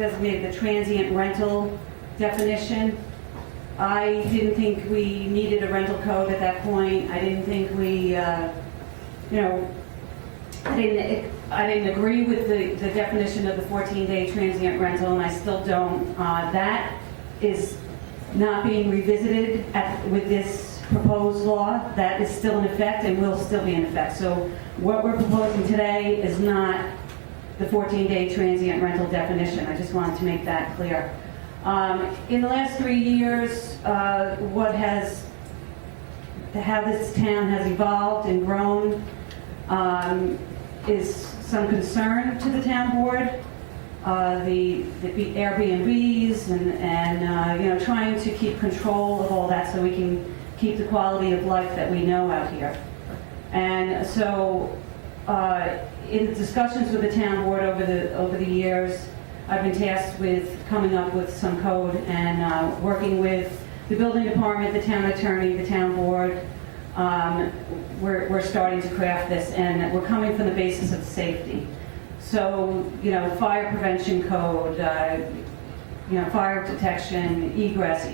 designated the transient rental definition. I didn't think we needed a rental code at that point. I didn't think we, I didn't agree with the definition of the 14-day transient rental, and I still don't. That is not being revisited with this proposed law. That is still in effect and will still be in effect. So what we're proposing today is not the 14-day transient rental definition. I just wanted to make that clear. In the last 3 years, how this town has evolved and grown is some concern to the town board. The Airbnbs and trying to keep control of all that so we can keep the quality of life that we know out here. And so in the discussions with the town board over the years, I've been tasked with coming up with some code and working with the building department, the town attorney, the town board. We're starting to craft this, and we're coming from the basis of safety. So, fire prevention code, fire detection, egress,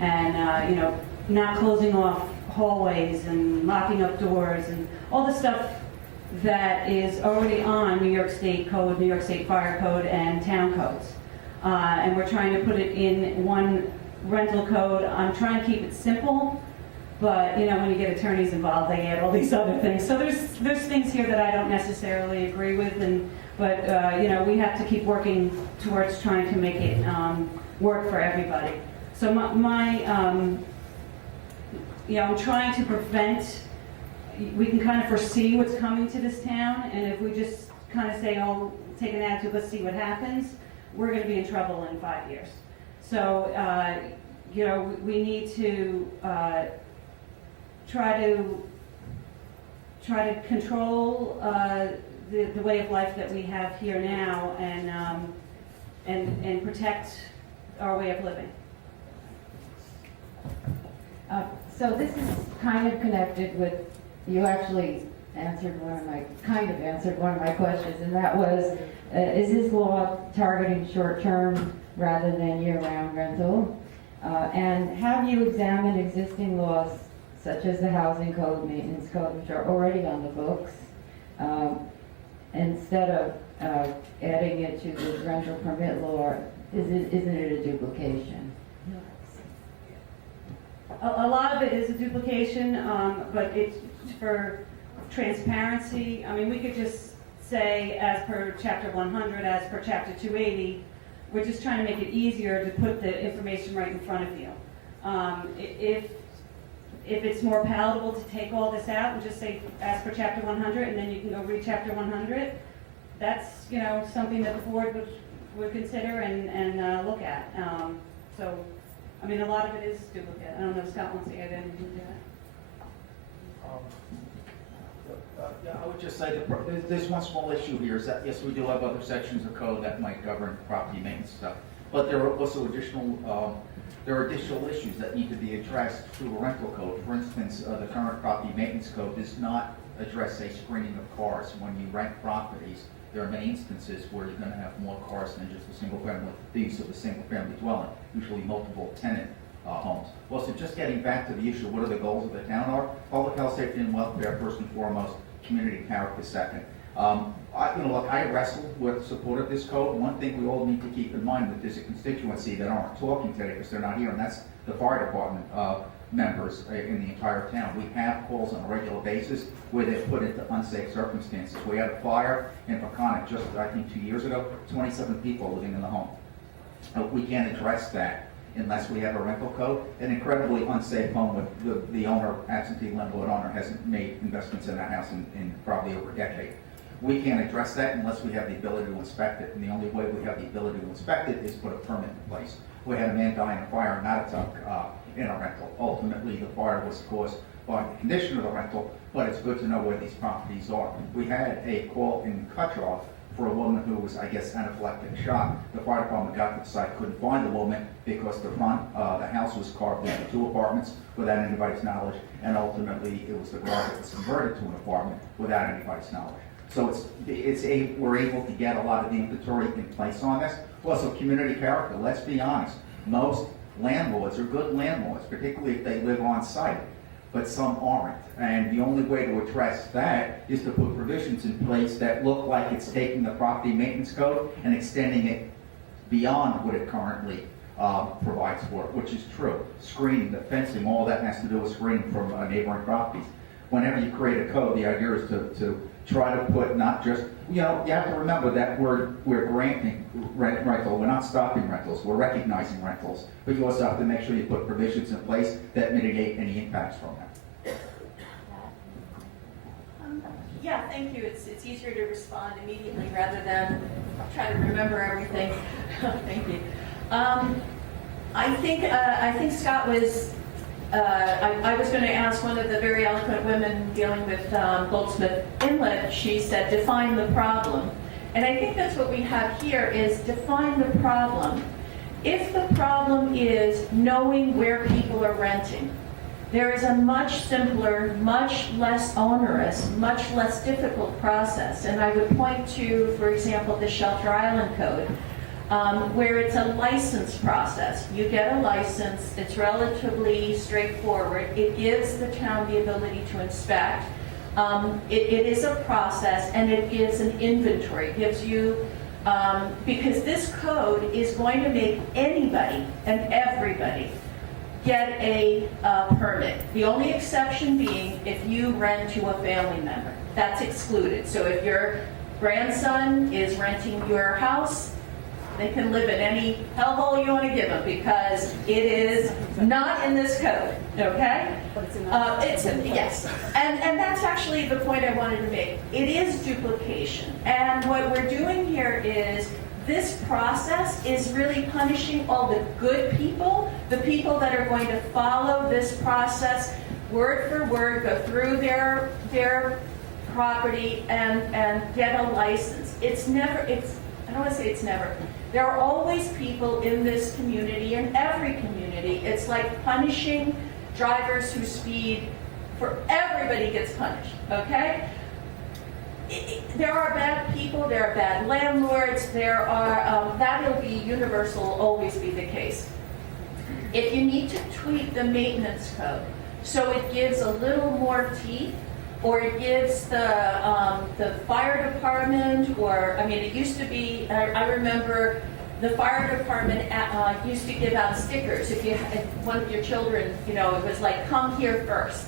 and not closing off hallways and locking up doors and all the stuff that is already on New York State code, New York State fire code, and town codes. And we're trying to put it in one rental code. I'm trying to keep it simple, but when you get attorneys involved, they add all these other things. So there's things here that I don't necessarily agree with, but we have to keep working towards trying to make it work for everybody. So I'm trying to prevent. We can kind of foresee what's coming to this town, and if we just kind of say, oh, take an attitude, let's see what happens, we're going to be in trouble in 5 years. So, we need to try to control the way of life that we have here now, and protect our way of living. So this is kind of connected with, you actually answered one of my questions, and that was, is this law targeting short-term rather than year-round rental? And have you examined existing laws such as the housing code, maintenance code, which are already on the books, instead of adding it to the rental permit law? Isn't it a duplication? A lot of it is a duplication, but it's for transparency. I mean, we could just say, as per Chapter 100, as per Chapter 280, we're just trying to make it easier to put the information right in front of you. If it's more palatable to take all this out and just say, as per Chapter 100, and then you can go read Chapter 100, that's, something that the board would consider and look at. So, I mean, a lot of it is duplicate. I don't know if Scott wants to add anything to that. Yeah, I would just say that there's one small issue here, is that yes, we do have other sections of code that might govern property maintenance stuff, but there are also additional issues that need to be addressed through a rental code. For instance, the current property maintenance code does not address a screening of cars. When you rent properties, there are many instances where you're going to have more cars than just a single family, the use of a single family dwelling, usually multiple tenant homes. Well, so just getting back to the issue, what are the goals of the town are? Public health, safety, and welfare first and foremost, community character second. I wrestle with support of this code. One thing we all need to keep in mind that there's a constituency that aren't talking today because they're not here, and that's the fire department members in the entire town. We have calls on a regular basis where they're put into unsafe circumstances. We had a fire in Peconic just, I think, 2 years ago, 27 people living in the home. We can't address that unless we have a rental code. An incredibly unsafe home with the owner, absentee landlord owner, hasn't made investments in that house in probably over a decade. We can't address that unless we have the ability to inspect it, and the only way we have the ability to inspect it is put a permit in place. We had a man die in a fire in Mattatuck in a rental. Ultimately, the fire was caused by the condition of the rental, but it's good to know where these properties are. We had a call in Cutchoff for a woman who was, I guess, anaphylactic shock. The fire department got to the site, couldn't find the woman because the house was carved into 2 apartments without anybody's knowledge, and ultimately it was the garage that was converted to an apartment without anybody's knowledge. So we're able to get a lot of the inventory in place on this. because of community character. Let's be honest. Most landlords are good landlords, particularly if they live on site, but some aren't. And the only way to address that is to put provisions in place that look like it's taking the property maintenance code and extending it beyond what it currently provides for, which is true. Screening, the fencing, all that has to do with screening from neighboring properties. Whenever you create a code, the idea is to try to put not just, you have to remember that we're granting rental, we're not stopping rentals, we're recognizing rentals, but you also have to make sure you put provisions in place that mitigate any impacts from that. Yeah, thank you. It's easier to respond immediately rather than try to remember everything. Thank you. I think Scott was. I was going to ask one of the very eloquent women dealing with Goldsmith Inlet. She said, "Define the problem," and I think that's what we have here: is define the problem. If the problem is knowing where people are renting, there is a much simpler, much less onerous, much less difficult process. And I would point to, for example, the Shelter Island Code, where it's a license process. You get a license, it's relatively straightforward. It gives the town the ability to inspect. It is a process, and it gives an inventory. It gives you, because this code is going to make anybody and everybody get a permit. The only exception being if you rent to a family member. That's excluded. So if your grandson is renting your house, they can live in any hellhole you want to give them because it is not in this code, okay? Yes. And that's actually the point I wanted to make. It is duplication. And what we're doing here is this process is really punishing all the good people, the people that are going to follow this process word for word, go through their property and get a license. I don't want to say it's never. There are always people in this community, in every community. It's like punishing drivers who speed. For everybody gets punished, okay? There are bad people, there are bad landlords, that'll be universal, always be the case. If you need to tweak the maintenance code so it gives a little more teeth, or it gives the fire department, it used to be, I remember the fire department used to give out stickers. If one of your children, it was like, come here first.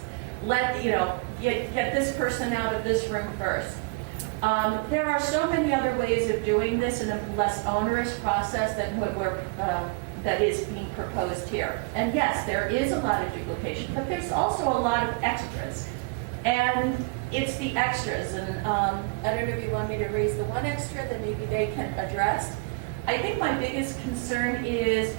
Get this person out of this room first. There are so many other ways of doing this in a less onerous process than that is being proposed here. And yes, there is a lot of duplication, but there's also a lot of extras. And it's the extras, and I don't know if you want me to raise the one extra that maybe they can address. I think my biggest concern is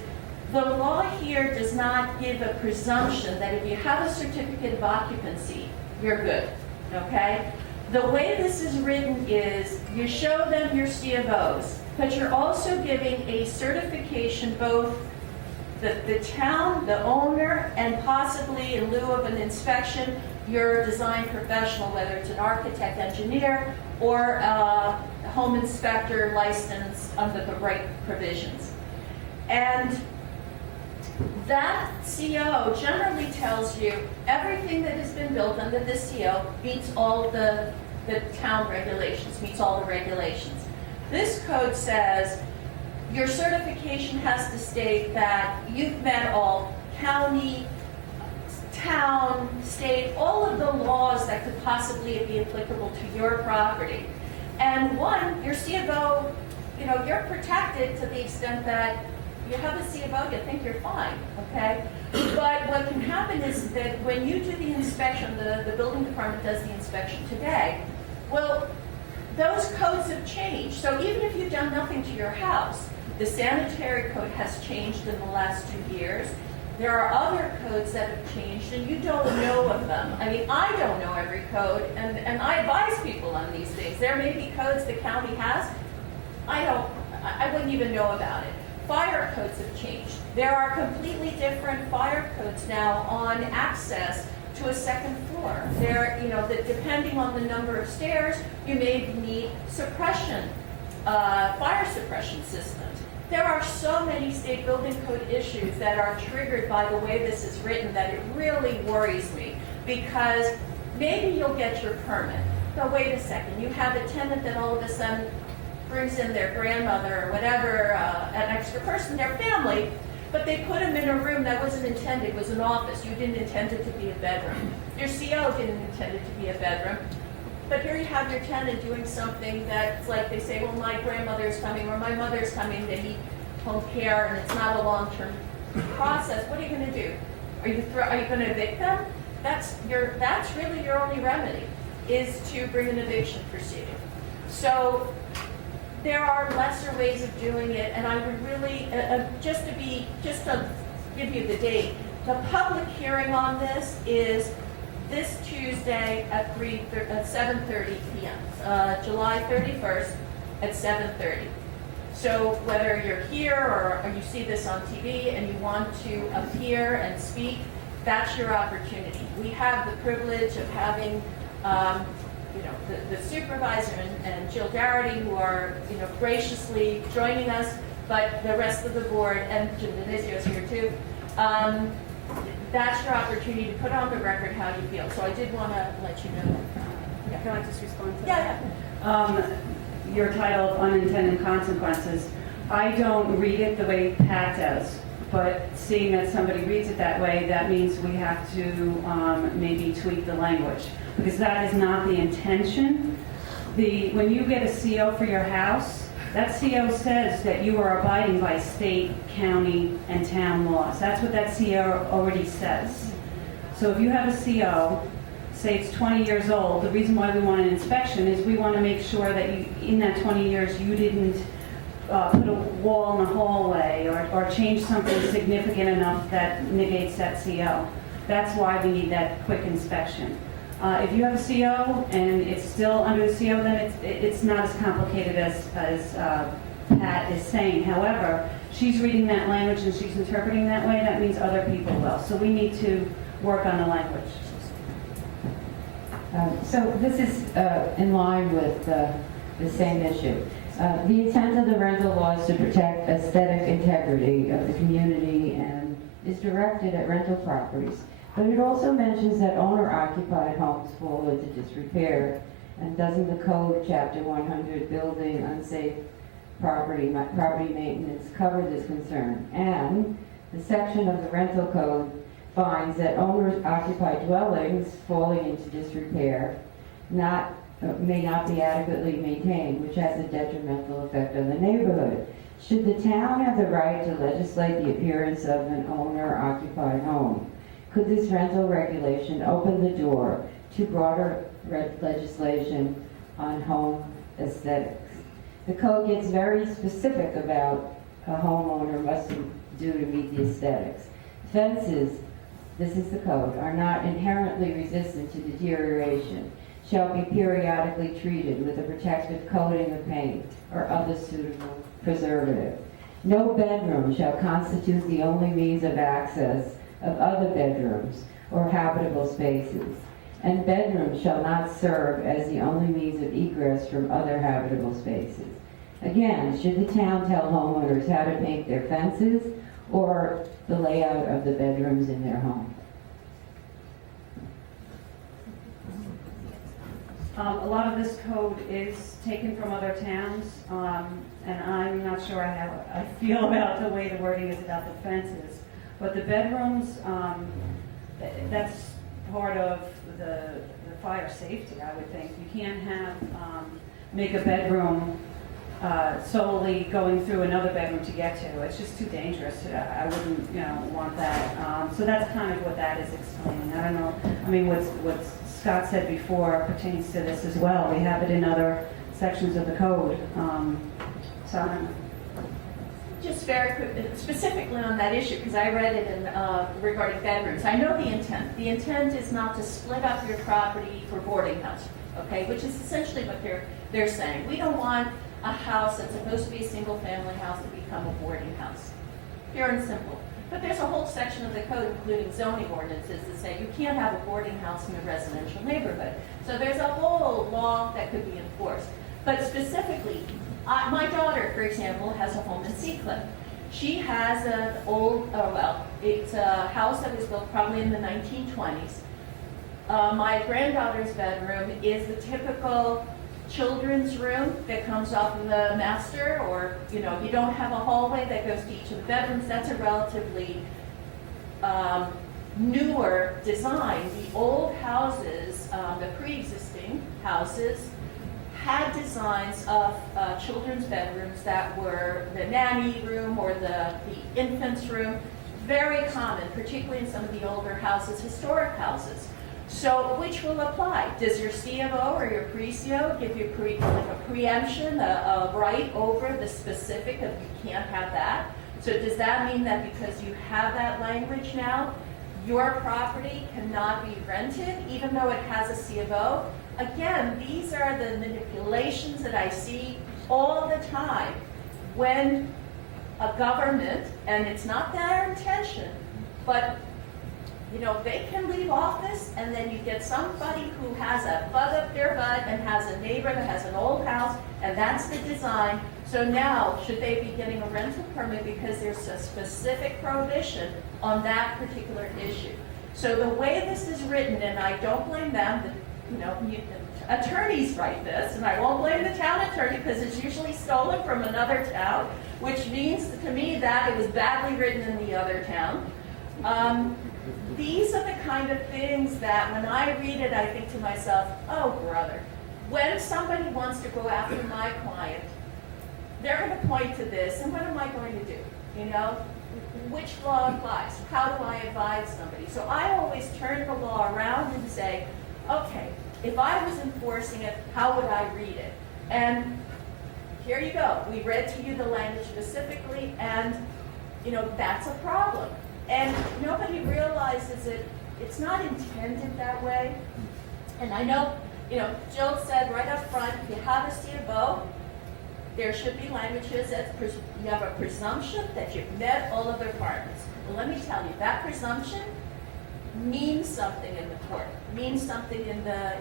the law here does not give a presumption that if you have a certificate of occupancy, you're good, okay? The way this is written is you show them your C of Os, but you're also giving a certification, both the town, the owner, and possibly in lieu of an inspection, your design professional, whether it's an architect, engineer, or a home inspector licensed under the right provisions. And that CO generally tells you everything that has been built under this CO meets all the town regulations, meets all the regulations. This code says your certification has to state that you've met all county, town, state, all of the laws that could possibly be applicable to your property. And your C of O, you're protected to the extent that you have a C of O, you think you're fine, okay? But what can happen is that when you do the inspection, the building department does the inspection today, well, those codes have changed. So even if you've done nothing to your house, the sanitary code has changed in the last 2 years. There are other codes that have changed, and you don't know of them. I mean, I don't know every code, and I advise people on these things. There may be codes the county has. I wouldn't even know about it. Fire codes have changed. There are completely different fire codes now on access to a second floor. Depending on the number of stairs, you may need suppression, fire suppression systems. There are so many state building code issues that are triggered by the way this is written that it really worries me, because maybe you'll get your permit, but wait a second, you have a tenant that all of a sudden brings in their grandmother or whatever, an extra person, their family, but they put them in a room that wasn't intended, it was an office. You didn't intend it to be a bedroom. Your CO didn't intend it to be a bedroom. But here you have your tenant doing something that's like they say, well, my grandmother's coming or my mother's coming, they need home care, and it's not a long-term process. What are you going to do? Are you going to evict them? That's really your only remedy, is to bring an eviction proceeding. So there are lesser ways of doing it, and I would really, just to give you the date, the public hearing on this is this Tuesday at 7:30 p.m., July 31st at 7:30. So whether you're here or you see this on TV and you want to appear and speak, that's your opportunity. We have the privilege of having the supervisor and Jill Garrity, who are graciously joining us, but the rest of the board, and Jim Denizio is here too, that's your opportunity to put on the record how you feel. So I did want to let you know that. Can I just respond to Yeah, that? yeah. Your title of unintended consequences. I don't read it the way Pat does, but seeing that somebody reads it that way, that means we have to maybe tweak the language, because that is not the intention. When you get a CO for your house, that CO says that you are abiding by state, county, and town laws. That's what that CO already says. So if you have a CO, say it's 20 years old, the reason why we want an inspection is we want to make sure that in that 20 years you didn't put a wall in the hallway or change something significant enough that negates that CO. That's why we need that quick inspection. If you have a CO and it's still under the CO, then it's not as complicated as Pat is saying. However, she's reading that language and she's interpreting that way. That means other people will. So we need to work on the language. So this is in line with the same issue. The intent of the rental law is to protect aesthetic integrity of the community and is directed at rental properties. But it also mentions that owner-occupied homes fall into disrepair, and doesn't the code, chapter 100, building unsafe property maintenance, cover this concern? And the section of the rental code finds that owner-occupied dwellings falling into disrepair may not be adequately maintained, which has a detrimental effect on the neighborhood. Should the town have the right to legislate the appearance of an owner-occupied home? Could this rental regulation open the door to broader legislation on home aesthetics? The code gets very specific about a homeowner must do to meet the aesthetics. Fences, this is the code, are not inherently resistant to deterioration, shall be periodically treated with a protective coating of paint or other suitable preservative. No bedroom shall constitute the only means of access of other bedrooms or habitable spaces, and bedrooms shall not serve as the only means of egress from other habitable spaces. Again, should the town tell homeowners how to paint their fences or the layout of the bedrooms in their home? A lot of this code is taken from other towns, and I'm not sure I feel about the way the wording is about the fences. But the bedrooms, that's part of the fire safety, I would think. You can't make a bedroom solely going through another bedroom to get to. It's just too dangerous. I wouldn't, want that. So that's kind of what that is explaining. I don't know. I mean, what Scott said before pertains to this as well. We have it in other sections of the code. So I don't know. Just very quick, specifically on that issue, because I read it in, regarding bedrooms. I know the intent. The intent is not to split up your property for boarding house, okay? Which is essentially what they're saying. We don't want a house that's supposed to be a single-family house to become a boarding house. Pure and simple. But there's a whole section of the code, including zoning ordinances, that say you can't have a boarding house in a residential neighborhood. So there's a whole law that could be enforced. But specifically, My daughter, for example, has a home in Seacliff. She has an old, it's a house that was built probably in the 1920s. My granddaughter's bedroom is the typical children's room that comes off of the master, or, you don't have a hallway that goes to each of the bedrooms. That's a relatively newer design. The old houses, the pre-existing houses, had designs of children's bedrooms that were the nanny room or the infant's room. Very common, particularly in some of the older houses, historic houses. So which will apply? Does your C of O or your pre-CO give you like a preemption, a right over the specific of you can't have that? So does that mean that because you have that language now, your property cannot be rented even though it has a C of O? Again, these are the manipulations that I see all the time when a government, and it's not their intention, but they can leave office and then you get somebody who has a bug up their butt and has a neighbor that has an old house, and that's the design. So now, should they be getting a rental permit because there's a specific prohibition on that particular issue? So the way this is written, and I don't blame them, attorneys write this, and I won't blame the town attorney because it's usually stolen from another town, which means to me that it was badly written in the other town. These are the kind of things that when I read it, I think to myself, oh brother, when somebody wants to go after my client, they're going to point to this, and what am I going to do? Which law applies? How do I advise somebody? So I always turn the law around and say, okay, if I was enforcing it, how would I read it? And here you go. We read to you the language specifically, and that's a problem. And nobody realizes it's not intended that way. And I know, Jill said right up front, if you have a C of O, there should be languages that you have a presumption that you've met all of the requirements. Well, let me tell you, that presumption means something in the court, means something in the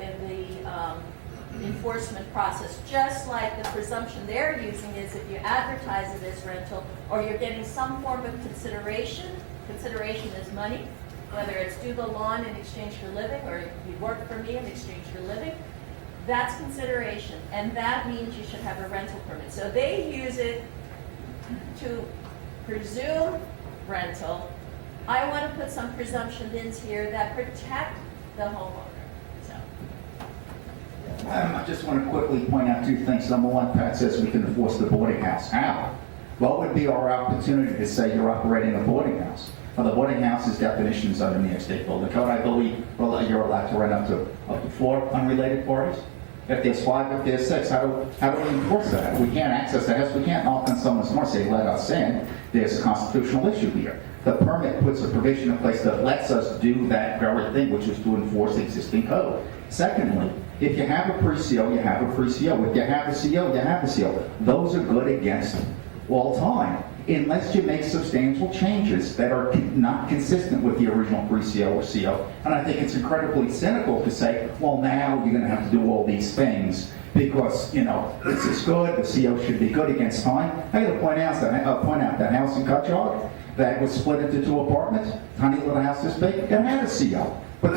enforcement process, just like the presumption they're using is if you advertise it as rental or you're getting some form of consideration is money, whether it's do the lawn in exchange for living or you work for me in exchange for living, that's consideration, and that means you should have a rental permit. So they use it to presume rental. I want to put some presumptions in here that protect the homeowner. So. I just want to quickly point out two things. Number one, Pat says we can enforce the boarding house. How? What would be our opportunity to say you're operating a boarding house? Well, the boarding house's definitions under New York State Building Code, I believe, you're allowed to rent up to 4 unrelated parties. If there's 5, if there's 6, how do we enforce that? We can't access the house. We can't knock on someone's door and say, let us in. There's a constitutional issue here. The permit puts a provision in place that lets us do that very thing, which is to enforce existing code. Secondly, if you have a pre-CO, you have a pre-CO. If you have a CO, you have a CO. Those are good against all time, unless you make substantial changes that are not consistent with the original pre-CO or CO. And I think it's incredibly cynical to say, well, now you're going to have to do all these things because, this is good, the CO should be good against time. I got to point out that house in Cutchogue that was split into 2 apartments, tiny little house this big, it had a CO. But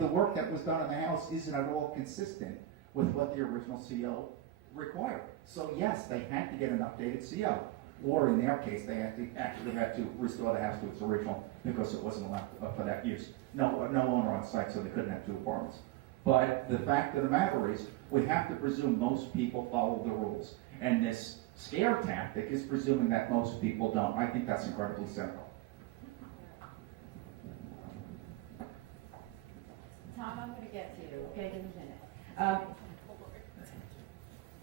the work that was done in the house isn't at all consistent with what the original CO required. So yes, they had to get an updated CO. Or in their case, they actually had to restore the house to its original because it wasn't allowed for that use. No owner on site, so they couldn't have 2 apartments. But the fact of the matter is, we have to presume most people follow the rules. And this scare tactic is presuming that most people don't. I think that's incredibly cynical. Tom, I'm going to get to you, okay, give me a minute.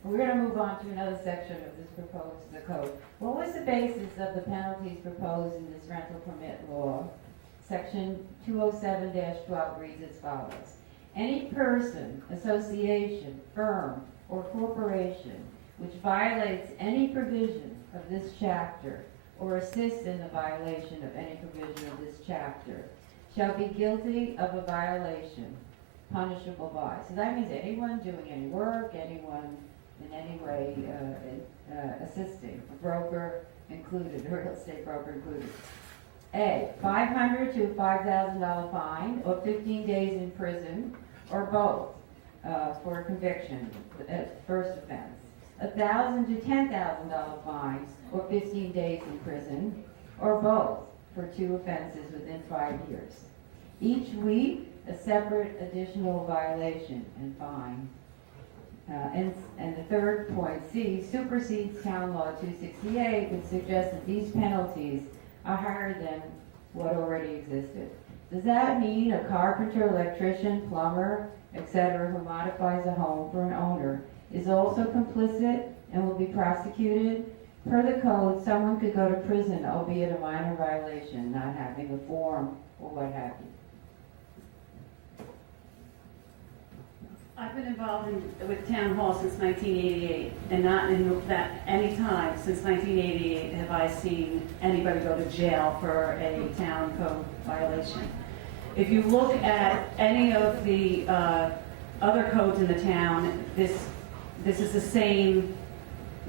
We're going to move on to another section of this the code. What was the basis of the penalties proposed in this rental permit law? Section 207-12 reads as follows. Any person, association, firm, or corporation which violates any provision of this chapter or assists in the violation of any provision of this chapter shall be guilty of a violation punishable by. So that means anyone doing any work, anyone in any way assisting, a broker included, a real estate broker included. A, $500 to $5,000 fine, or 15 days in prison, or both, for conviction, first offense. $1,000 to $10,000 fine, or 15 days in prison, or both, for 2 offenses within 5 years. Each week, a separate additional violation and fine. And the third point, C, supersedes Town Law 268, which suggests that these penalties are higher than what already existed. Does that mean a carpenter, electrician, plumber, etc., who modifies a home for an owner is also complicit and will be prosecuted? Per the code, someone could go to prison, albeit a minor violation, not having a form or what have you. I've been involved with Town Hall since 1988, and not in that any time since 1988 have I seen anybody go to jail for a town code violation. If you look at any of the other codes in the town, this is the same.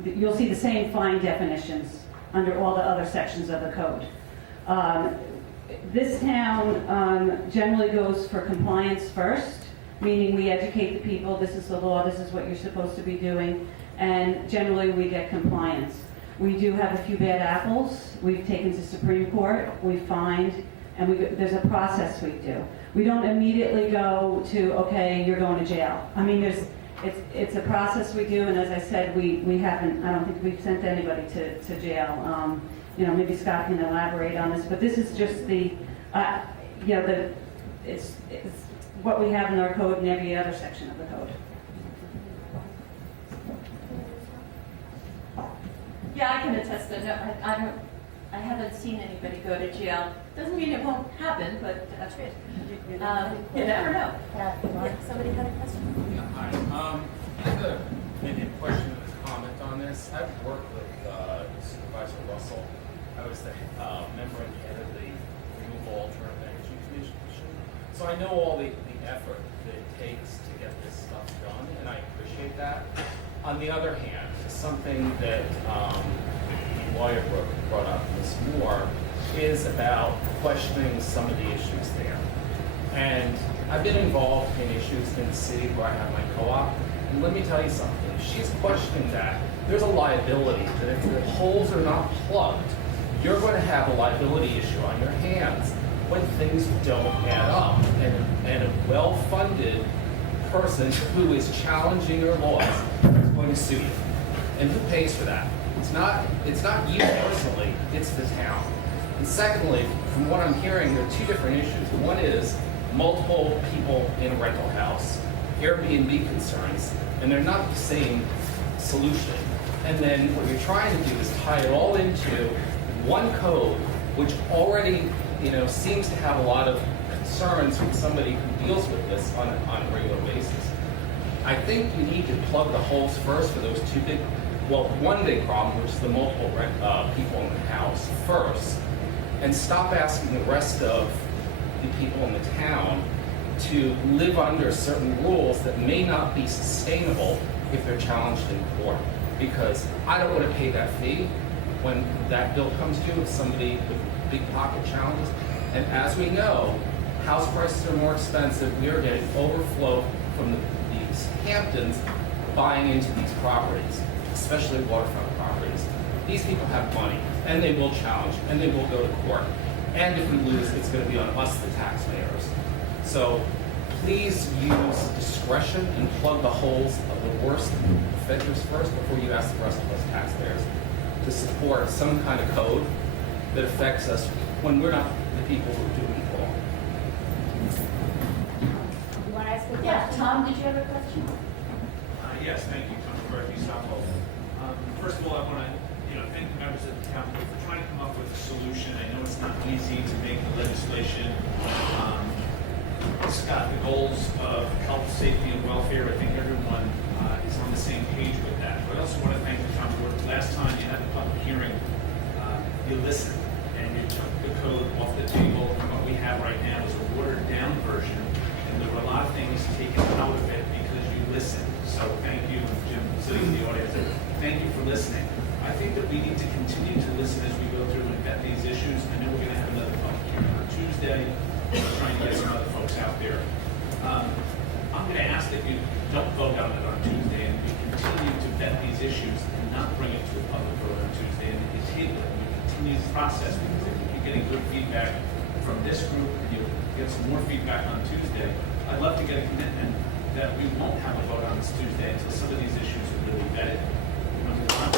You'll see the same fine definitions under all the other sections of the code. This town generally goes for compliance first, meaning we educate the people, this is the law, this is what you're supposed to be doing, and generally we get compliance. We do have a few bad apples. We've taken to Supreme Court, we fined, and there's a process we do. We don't immediately go to, okay, you're going to jail. I mean, it's a process we do, and as I said, we haven't, I don't think we've sent anybody to jail. Maybe Scott can elaborate on this, but this is just it's what we have in our code and every other section of the code. Yeah, I can attest that. No, I haven't seen anybody go to jail. Doesn't mean it won't happen, but you never know. Yeah, somebody had a question? Yeah, hi. I have maybe a question or a comment on this. I've worked with Supervisor Russell. I was the member and head of the Renewable Alternative Energy Commission. So I know all the effort that it takes to get this stuff done, and I appreciate that. On the other hand, something that the lawyer brought up this more is about questioning some of the issues there. And I've been involved in issues in the city where I have my co-op, and let me tell you something. She's questioning that. There's a liability that if the holes are not plugged, you're going to have a liability issue on your hands when things don't add up. And a well-funded person who is challenging your laws is going to sue you. And who pays for that? It's not you personally, it's the town. And secondly, from what I'm hearing, there are 2 different issues. One is multiple people in a rental house, Airbnb concerns, and they're not the same solution. And then what you're trying to do is tie it all into one code, which already seems to have a lot of concerns from somebody who deals with this on a regular basis. I think you need to plug the holes first for those one big problem, which is the multiple people in the house first, and stop asking the rest of the people in the town to live under certain rules that may not be sustainable if they're challenged in court. Because I don't want to pay that fee when that bill comes due with somebody with big pocket challenges. And as we know, house prices are more expensive. We are getting overflow from these Hamptons buying into these properties, especially waterfront properties. These people have money, and they will challenge, and they will go to court. And if we lose, it's going to be on us, the taxpayers. So please use discretion and plug the holes of the worst offenders first before you ask the rest of us taxpayers to support some kind of code that affects us when we're not the people who are doing it wrong. You want to ask a question? Yeah, Tom, did you have a question? Yes, thank you, Tom Murphy, Southold. First of all, I want to thank the members of the town board for trying to come up with a solution. I know it's not easy to make the legislation. Scott, the goals of health, safety, and welfare, I think everyone is on the same page with that. But I also want to thank the town board. Last time you had the public hearing, you listened and you took the code off the table. And what we have right now is a watered down version, and there were a lot of things taken out of it because you you listen. So thank you, Jim, sitting in the audience. Thank you for listening. I think that we need to continue to listen as we go through and vet these issues. I know we're going to have another public hearing on Tuesday. We're trying to get some other folks out there. I'm going to ask that you don't vote on it on Tuesday, and we continue to vet these issues and not bring it to a public vote on Tuesday, and you table it, and we continue the process, because I think you're getting good feedback from this group, and you'll get some more feedback on Tuesday. I'd love to get a commitment that we won't have a vote on this Tuesday until some of these issues are really vetted. You want to move on?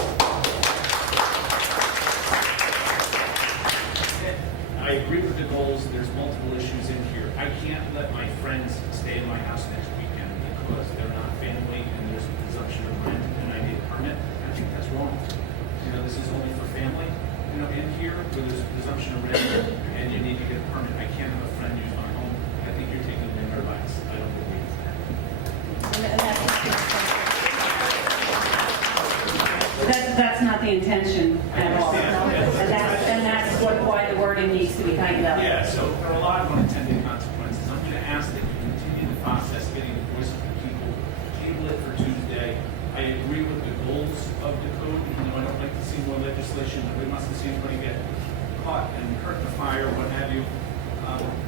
I agree with the goals. There's multiple issues in here. I can't let my friends stay in my house next weekend because they're not family and there's a presumption of rent and I need a permit. I think that's wrong. You know, this is only for family. You know, in here where there's a presumption of rent and you need to get a permit, I can't have a friend use my home. I think you're taking away my rights. I don't believe that. That's not the intention at all. And that's why the wording needs to be tightened up. Yeah, so there are a lot of unintended consequences. I'm going to ask that you continue the process, getting the voice of the people, table it for Tuesday. I agree with the goals of the code, even though I don't like to see more legislation, and we mustn't see anybody get caught and hurt in the fire, what have you.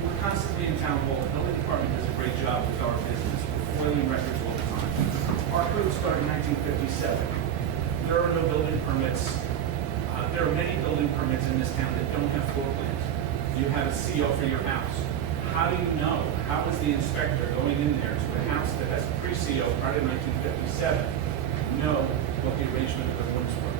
We're constantly in town hall. The building department does a great job with our business. We're foiling records all the time. Our code started in 1957. There are no building permits. There are many building permits in this town that don't have floor plans. You have a CO for your house. How do you know? How is the inspector going in there to a house that has pre-CO prior to 1957 know what the arrangement of the rooms were?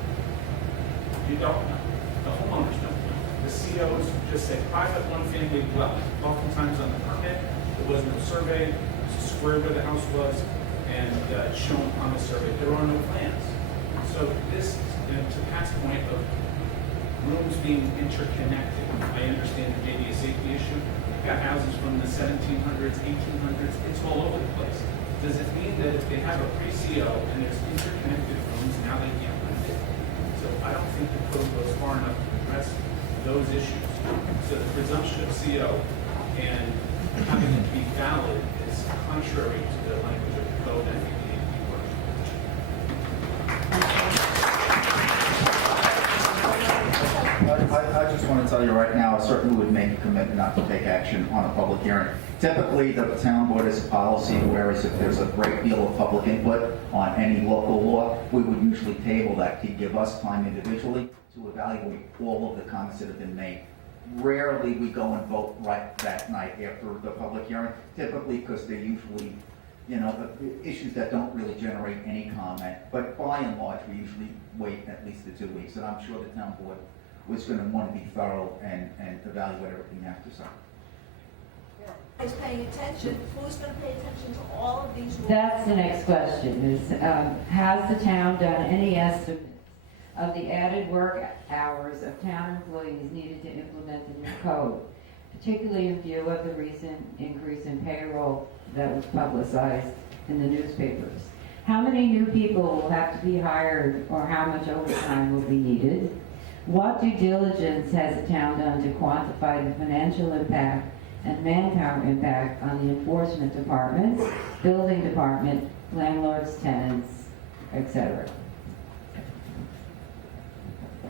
You don't know. The homeowners don't know. The COs just say private one-family dwelling. Oftentimes on the permit, there was no survey, it's a square where the house was, and shown on the survey. There are no plans. So this, to Pat's point of rooms being interconnected, I understand there may be a safety issue. You've got houses from the 1700s, 1800s, it's all over the place. Does it mean that if they have a pre-CO and there's interconnected rooms, now they can't rent it? So I don't think the code goes far enough to address those issues. So the presumption of CO and having it be valid is contrary to the language of the code, and I think it needs to be worked. I just want to tell you right now, I certainly would make a commitment not to take action on a public hearing. Typically, the town board has a policy, whereas if there's a great deal of public input on any local law, we would usually table that to give us time individually to evaluate all of the comments that have been made. Rarely we go and vote right that night after the public hearing, typically because they're usually, you know, issues that don't really generate any comment. But by and large, we usually wait at least the 2 weeks, and I'm sure the town board was going to want to be thorough and evaluate everything you have to say. Is paying attention, who's going to pay attention to all of these rules? That's the next question, is has the town done any estimates of the added work hours of town employees needed to implement the new code, particularly in view of the recent increase in payroll that was publicized in the newspapers? How many new people will have to be hired, or how much overtime will be needed? What due diligence has the town done to quantify the financial impact and manpower impact on the enforcement departments, building department, landlords, tenants, etc.?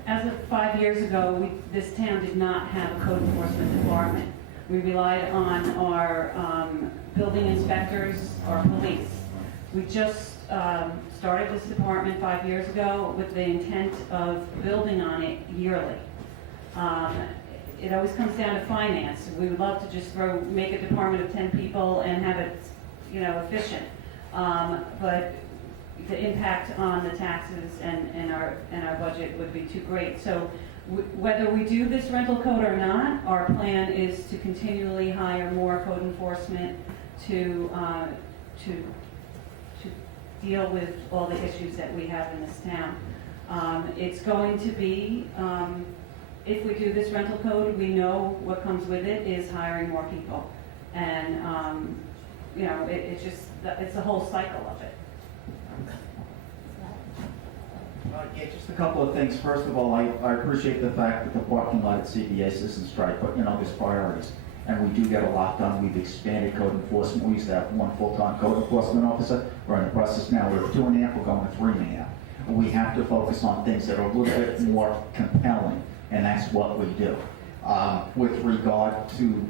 As of 5 years ago, this town did not have a code enforcement department. We relied on our building inspectors, our police. We just started this department 5 years ago with the intent of building on it yearly. It always comes down to finance. We would love to just make a department of 10 people and have it, you know, efficient. But the impact on the taxes and our budget would be too great. So whether we do this rental code or not, our plan is to continually hire more code enforcement to deal with all the issues that we have in this town. It's going to be, if we do this rental code, we know what comes with it is hiring more people. And, you know, it's the whole cycle of it. Yeah, just a couple of things. First of all, I appreciate the fact that the parking lot at CVS isn't striped, but, you know, there's priorities. and we do get a lot done. We've expanded code enforcement. We used to have one full-time code enforcement officer. We're in the process now, we're 2.5, we're going to 3.5. We have to focus on things that are a little bit more compelling, and that's what we do. With regard to,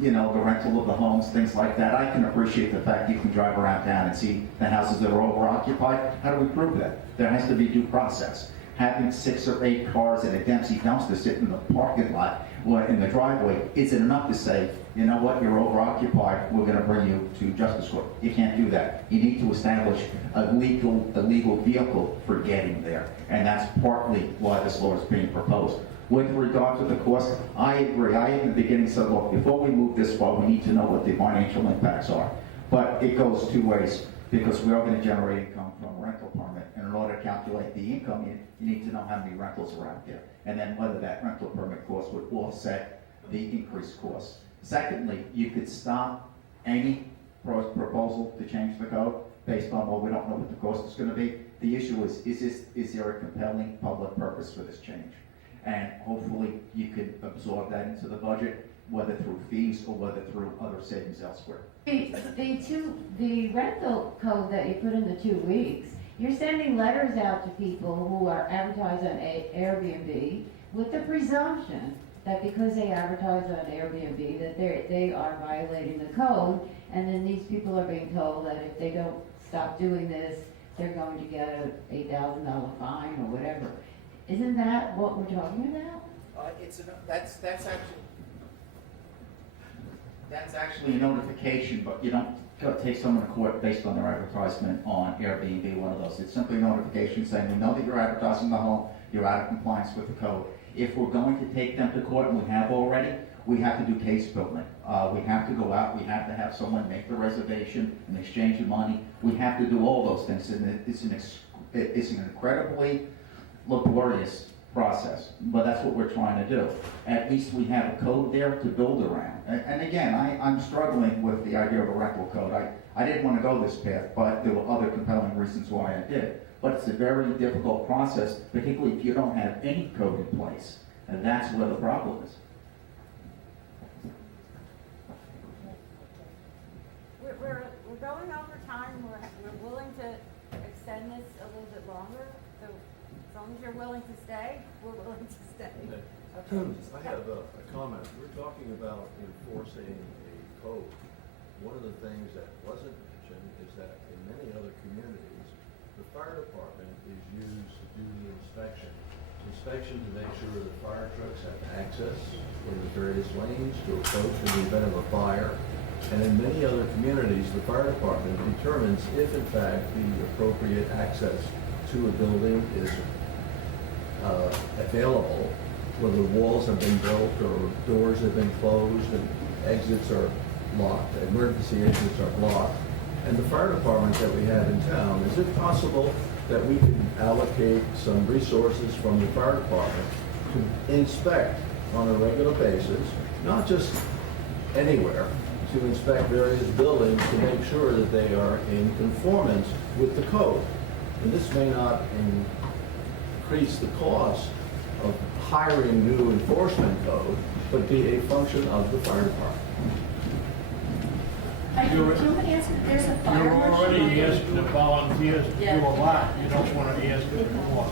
the rental of the homes, things like that, I can appreciate the fact you can drive around town and see the houses that are over-occupied. How do we prove that? There has to be due process. Having 6 or 8 cars in a Dempsey dumpster sitting in the parking lot or in the driveway isn't enough to say, you know what, you're over-occupied, we're gonna bring you to justice court. You can't do that. You need to establish a legal vehicle for getting there. And that's partly why this law is being proposed. With regard to the cost, I agree. I, in the beginning, said, look, before we move this far, we need to know what the financial impacts are. But it goes 2 ways, because we are going to generate income from a rental permit. And in order to calculate the income, you need to know how many rentals are out there. And then whether that rental permit cost would offset the increased costs. Secondly, you could stop any proposal to change the code based on, well, we don't know what the cost is going to be. The issue is there a compelling public purpose for this change? And hopefully you can absorb that into the budget, whether through fees or whether through other savings elsewhere. The rental code that you put in the 2 weeks, you're sending letters out to people who are advertised on Airbnb with the presumption that because they advertise on Airbnb that they are violating the code, and then these people are being told that if they don't stop doing this, they're going to get a $8,000 fine or whatever. Isn't that what we're talking about? That's actually a notification, but you don't take someone to court based on their advertisement on Airbnb, one of those. It's simply a notification saying, we know that you're advertising the home, you're out of compliance with the code. If we're going to take them to court, and we have already, we have to do case building. We have to go out, we have to have someone make the reservation, an exchange of money. We have to do all those things, and it's an incredibly laborious process, but that's what we're trying to do. At least we have a code there to build around. And again, I'm struggling with the idea of a rental code. I didn't want to go this path, but there were other compelling reasons why I did. But it's a very difficult process, particularly if you don't have any code in place. And that's where the problem is. We're going over time. We're willing to extend this a little bit longer. So as long as you're willing to stay, we're willing to stay. Okay. I have a comment. We're talking about enforcing a code. One of the things that wasn't mentioned is that in many other communities, the fire department is used to do the inspection. Inspection to make sure the fire trucks have access in the various lanes to approach in the event of a fire. And in many other communities, the fire department determines if in fact the appropriate access to a building is available, whether walls have been built or doors have been closed and exits are locked, emergency exits are blocked. And the fire department that we have in town, is it possible that we can allocate some resources from the fire department to inspect on a regular basis, not just anywhere, to inspect various buildings to make sure that they are in conformance with the code? And this may not increase the cost of hiring new enforcement code, but be a function of the fire department. Do you want to answer? There's a fire You're marshal. already asking the volunteers to do Yeah. a lot, you don't want to ask them more.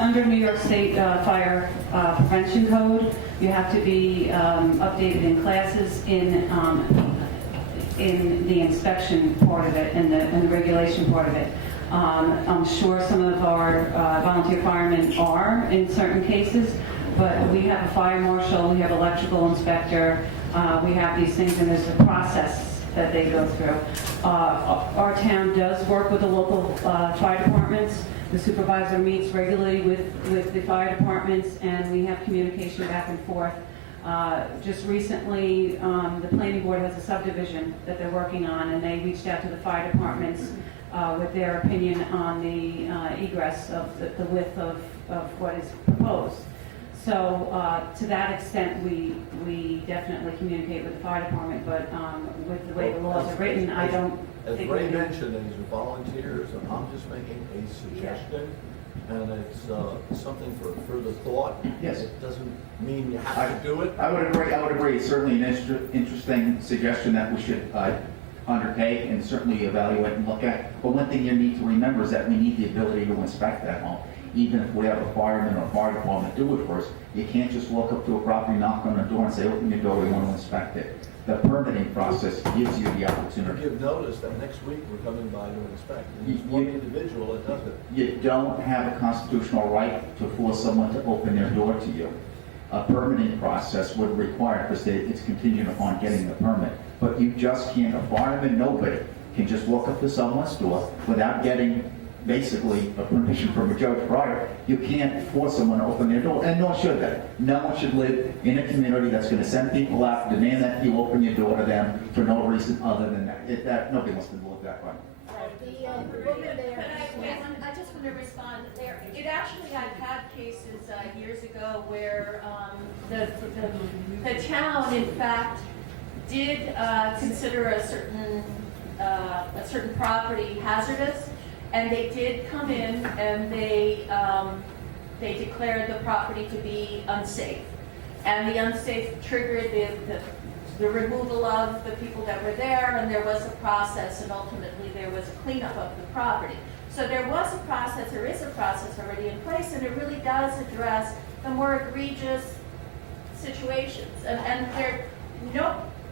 Under New York State Fire Prevention Code, you have to be updated in classes in the inspection part of it and the regulation part of it. I'm sure some of our volunteer firemen are in certain cases, but we have a fire marshal, we have electrical inspector, we have these things, and there's a process that they go through. Our town does work with the local fire departments. The supervisor meets regularly with the fire departments, and we have communication back and forth. Just recently, the planning board has a subdivision that they're working on, and they reached out to the fire departments with their opinion on the egress of the width of what is proposed. So to that extent, we definitely communicate with the fire department, but with the way the laws are written, I don't As think Ray we do. mentioned, these are volunteers, and I'm just making a suggestion. and it's something for further thought. Yes. It doesn't mean you have to do it. I would agree. It's certainly an interesting suggestion that we should undertake and certainly evaluate and look at. But one thing you need to remember is that we need the ability to inspect that home. Even if we have a fireman or a fire department do it for us, you can't just walk up to a property, knock on the door and say, open your door, we want to inspect it. The permitting process gives you the opportunity. You've noticed that next week we're coming by to inspect. And it's You- one individual that does it. You don't have a constitutional right to force someone to open their door to you. A permitting process would require, because it's contingent upon getting the permit. But you just can't, a fireman, nobody can just walk up to someone's door without getting basically a permission from a judge prior. You can't force someone to open their door, and nor should they. No one should live in a community that's going to send people out, demand that you open your door to them for no reason other than that. Nobody wants to live that way. The woman there. I just want to respond there. It actually, I've had cases years ago where the town, in fact, did consider a certain property hazardous, and they did come in and they declared the property to be unsafe. And the unsafe triggered the removal of the people that were there, and there was a process, and ultimately there was a cleanup of the property. So there was a process, there is a process already in place, and it really does address the more egregious situations. And there,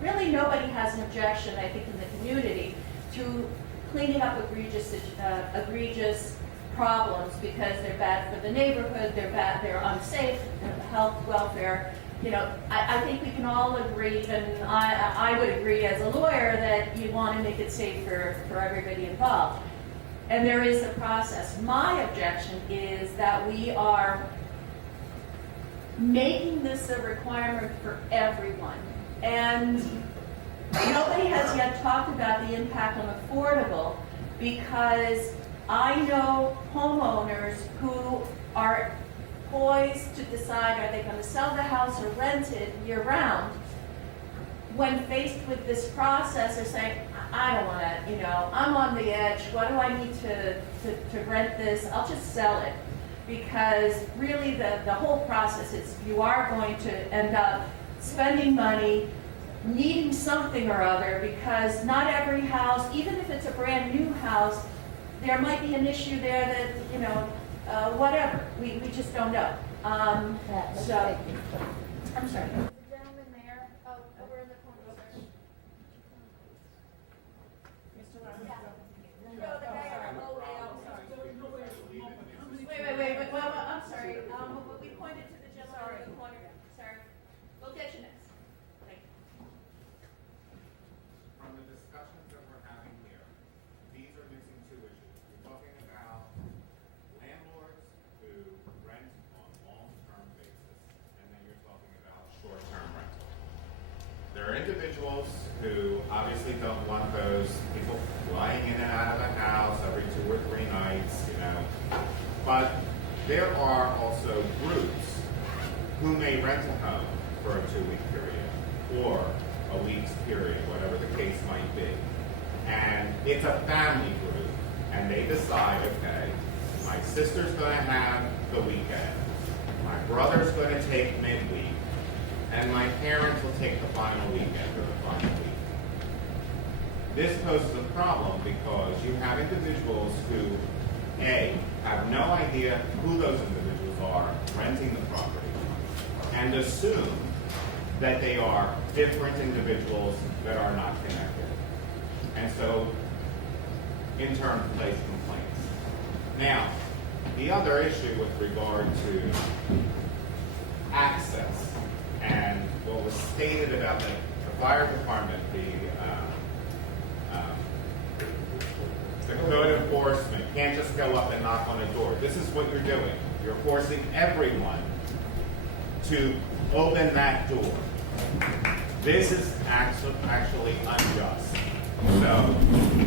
really nobody has an objection, I think, in the community to cleaning up egregious problems because they're bad for the neighborhood, they're unsafe, health, welfare. I think we can all agree, and I would agree as a lawyer, that you want to make it safe for everybody involved. And there is a process. My objection is that we are making this a requirement for everyone. And nobody has yet talked about the impact on affordable, because I know homeowners who are poised to decide, are they going to sell the house or rent it year-round? When faced with this process, they're saying, I don't want to, I'm on the edge. Why do I need to rent this? I'll just sell it. Because really the whole process is you are going to end up spending money, needing something or other, because not every house, even if it's a brand new house, there might be an issue there that, whatever. We just don't know. I'm sorry. The gentleman there, over in the corner, sir. No, the guy on the low Wait. Well, I'm sorry. We pointed to the gentleman in the corner. Sorry. We'll get you next. Thank you. From the discussions that we're having here, these are missing two issues. We're talking about landlords who rent on long-term basis, and then you're talking about short-term rental. There are individuals who obviously don't want those people flying in and out of the house every 2 or 3 nights, But there are also groups who may rent a home for a 2-week period or a week's period, whatever the case might be. And it's a family group, and they decide, okay, my sister's going to have the weekend, my brother's going to take midweek, and my parents will take the final weekend or the final week. This poses a problem because you have individuals who, A, have no idea who those individuals are renting the property, and assume that they are different individuals that are not connected. And so, in turn, place complaints. Now, the other issue with regard to access and what was stated about the fire department, the code enforcement can't just go up and knock on a door. This is what you're doing. You're forcing everyone to open that door. This is actually unjust. So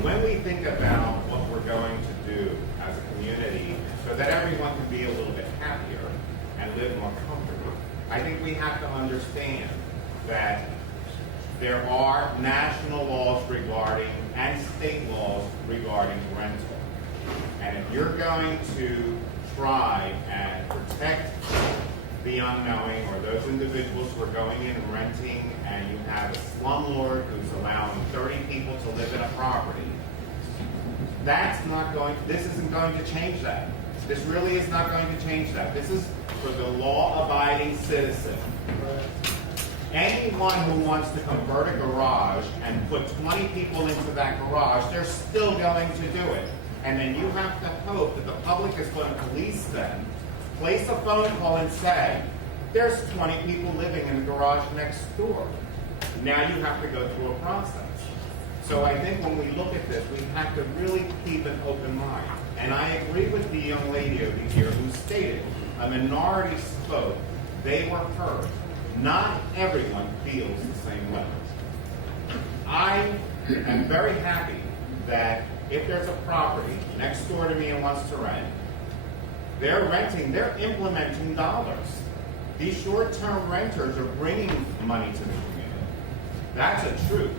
when we think about what we're going to do as a community so that everyone can be a little bit happier and live more comfortably, I think we have to understand that there are national laws regarding and state laws regarding rental. And if you're going to try and protect the unknowing or those individuals who are going in and renting, and you have a slumlord who's allowing 30 people to live in a property, this isn't going to change that. This really is not going to change that. This is for the law-abiding citizen. Anyone who wants to convert a garage and put 20 people into that garage, they're still going to do it. And then you have to hope that the public is going to police them, place a phone call and say, there's 20 people living in the garage next door. Now you have to go through a process. So I think when we look at this, we have to really keep an open mind. And I agree with the young lady over here who stated, a minority spoke, they were heard. Not everyone feels the same way. I am very happy that if there's a property next door to me and wants to rent, they're renting, they're implementing dollars. These short-term renters are bringing money to the community. That's a truth.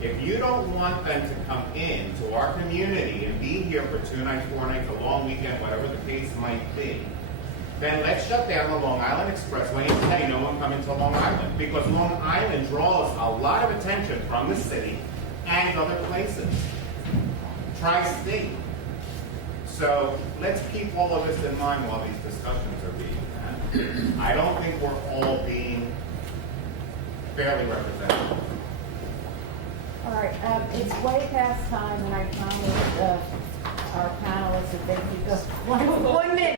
If you don't want them to come in to our community and be here for 2 nights, 4 nights, a long weekend, whatever the case might be, then let's shut down the Long Island Expressway and say no one coming to Long Island. Because Long Island draws a lot of attention from the city and other places. Tri-state. So let's keep all of this in mind while these discussions are being had. I don't think we're all being fairly represented. All right, it's way past time, and I promised our panelists that they could go 1 minute.